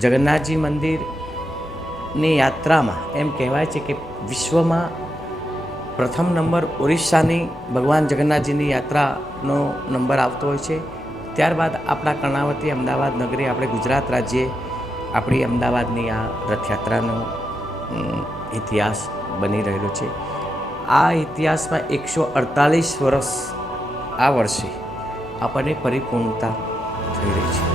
જગન્નાથજી મંદિરની યાત્રામાં એમ કહેવાય છે કે વિશ્વમાં પ્રથમ નંબર ઓરિસ્સાની ભગવાન જગન્નાથજીની યાત્રાનો નંબર આવતો હોય છે. ત્યારબાદ આપણા કર્ણાવતી અમદાવાદ નગરી, આપણે ગુજરાત રાજ્યે આપણી અમદાવાદની આ રથયાત્રાનો ઇતિહાસ બની રહેલો છે. આ ઇતિહાસમાં 148 વર્ષ આ વર્ષે આપણને પરિપૂર્ણતા થઈ રહી છે.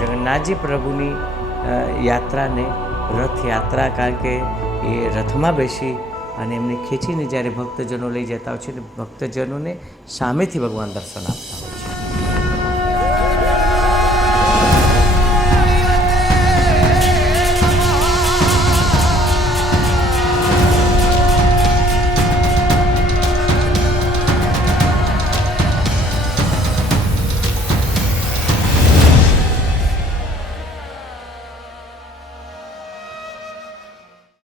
જગન્નાથજી પ્રભુની યાત્રાને રથયાત્રા, કારણ કે એ રથમાં બેસી અને એમને ખેંચીને જ્યારે ભક્તજનો લઈ જતા હોય છે, ભક્તજનોને સામેથી ભગવાન દર્શન આપતા હોય છે.